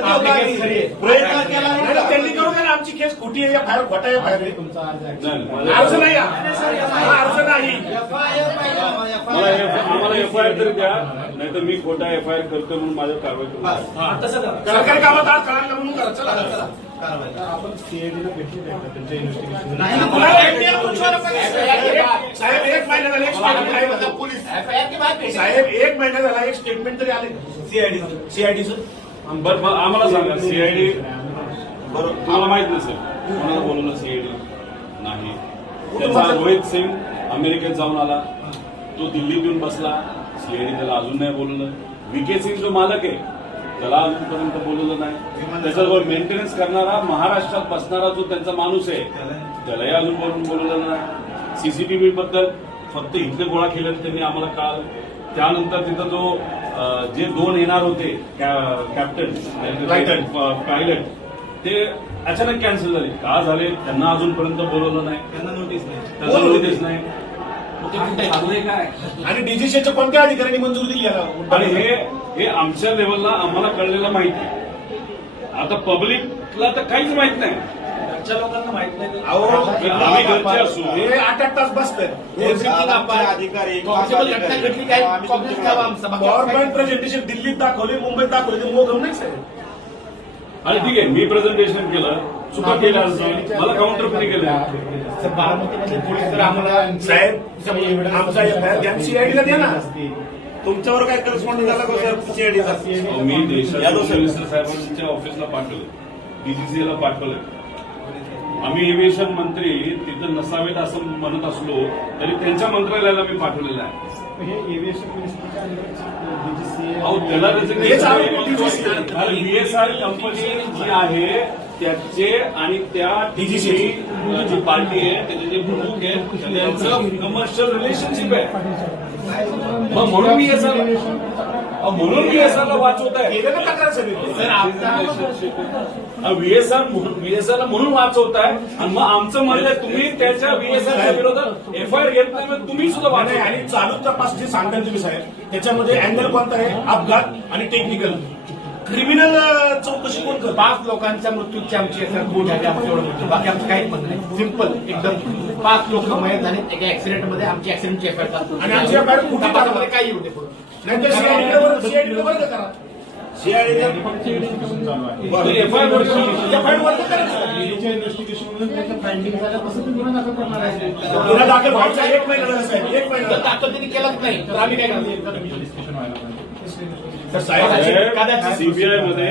प्रयत्न केला नाही. त्यांनी करू द्या ना, आमची केस खोटी आहे, बाहेर खोटा आहे, बाहेर तुमचा अर्ज आहे. अर्ज नाही अर्ज नाही. आम्हाला एफआयआर तरी द्या, नाहीतर मी खोटा एफआयआर करतो म्हणून माझ्यावर कारवाई करू. सरकारी कामात आज कळायला म्हणून करा. चला आपण सीआयडीला भेटली नाही का त्यांच्या इन्व्हेस्टिगेशन? साहेब एक महिना झाला, एक स्टेटमेंट पोलीस साहेब एक महिना झाला, एक स्टेटमेंट तरी आले सीआयडीचं. बरं आम्हाला सांगा, सीआयडी बरोबर तुम्हाला माहित नसेल कोणाला बोलवलं सीआयडी नाही. त्याचा रोहित सिंग अमेरिकेत जाऊन आला, तो दिल्लीत येऊन बसला, सीआयडी त्याला अजून नाही बोलवलं. व्हीके सिंग जो मालक आहे त्याला अजूनपर्यंत बोलवलं नाही. त्याच्याबरोबर मेंटेनन्स करणारा महाराष्ट्रात बसणारा जो त्यांचा माणूस आहे त्यालाही अजून बोलवलं नाही. सीसीटीव्ही बद्दल फक्त इथले गोळा केल्यानं त्यांनी आम्हाला कळालं. त्यानंतर तिथं जो जे 2 येणार होते कॅप्टन पायलट ते अचानक कॅन्सल झाले. का झाले त्यांना अजूनपर्यंत बोलवलं नाही, त्यांना नोटीस नाही. आणि डीजीसीच्या कोणत्या अधिकाऱ्यांनी मंजुरी दिली याला? आणि हे आमच्या लेवलला आम्हाला कळलेलं माहिती आहे. आता पब्लिकला तर काहीच माहित नाही. लोकांना माहित नाही. आम्ही घरचे असू, हे 8 तास बसतात. अधिकारी गव्हर्नमेंट प्रेझेंटेशन दिल्लीत दाखवले, मुंबईत दाखवले, ते मोगम नाही साहेब. आणि ठीक आहे, मी प्रेझेंटेशन केलं, चुका केल्या मला काउंटर फ्री केलं. बारामतीमध्ये पोलीस तर आम्हाला साहेब आमचा एफआयआर द्या, सीआयडीला द्या ना. तुमच्यावर काय करस्पॉन्डिंग झाला का सीआयडीचा? मी देशाच्या मिनिस्टर साहेबांच्या ऑफिसला पाठवलं, डीजीसीला पाठवलं. आम्ही एव्हिएशन मंत्री तिथं नसावेत असं म्हणत असलो तरी त्यांच्या मंत्रालयाला मी पाठवलेलं आहे. हे एव्हिएशन मिनिस्टरच्या डीजीसी अहो त्याला बीएसआर कंपनी जी आहे त्याचे आणि त्या डीजीसी जी पार्टी आहे त्याचे जे प्रमुख आहे त्यांचं कमर्शियल रिलेशनशिप आहे. मग म्हणून बीएसआरला वाचवत आहे. बीएसआरला म्हणून वाचवत आहे. आणि मग आमचं म्हणणं आहे तुम्ही त्याच्या बीएसआरच्या विरोधात एफआयआर घेत नाही, मग तुम्ही सुद्धा वाचवा. आणि चालू तपास जे सांगताय तुम्ही साहेब त्याच्यामध्ये अँगल कोणता आहे? अपघात आणि टेक्निकल. क्रिमिनल चौकशी कोण करतं? 5 लोकांच्या मृत्यूची आमची रिपोर्ट झाली, आमचं एवढं मृत्यू. बाकी आमचं काहीच म्हणणं नाही. सिंपल एकदम. 5 लोक मयत झाले एका ऍक्सिडेंटमध्ये. आमची ऍक्सिडेंटची एफआयआर आणि आमची एफआयआर कुठे तपासामध्ये काही येऊ दे पुढे. नाहीतर सीआयडीला वर्ग करा. एफआयआर इन्व्हेस्टिगेशन त्याच्या फाइंडिंग झाल्यापासून गुन्हा दाखल करणार आहे. गुन्हा दाखल व्हायचा 1 महिना झाला साहेब, 1 महिना. जर दाखल त्यांनी केलंच नाही तर आम्ही काय करणार? डिस्कशन व्हायला पाहिजे. तर साहेब सीबीआय मध्ये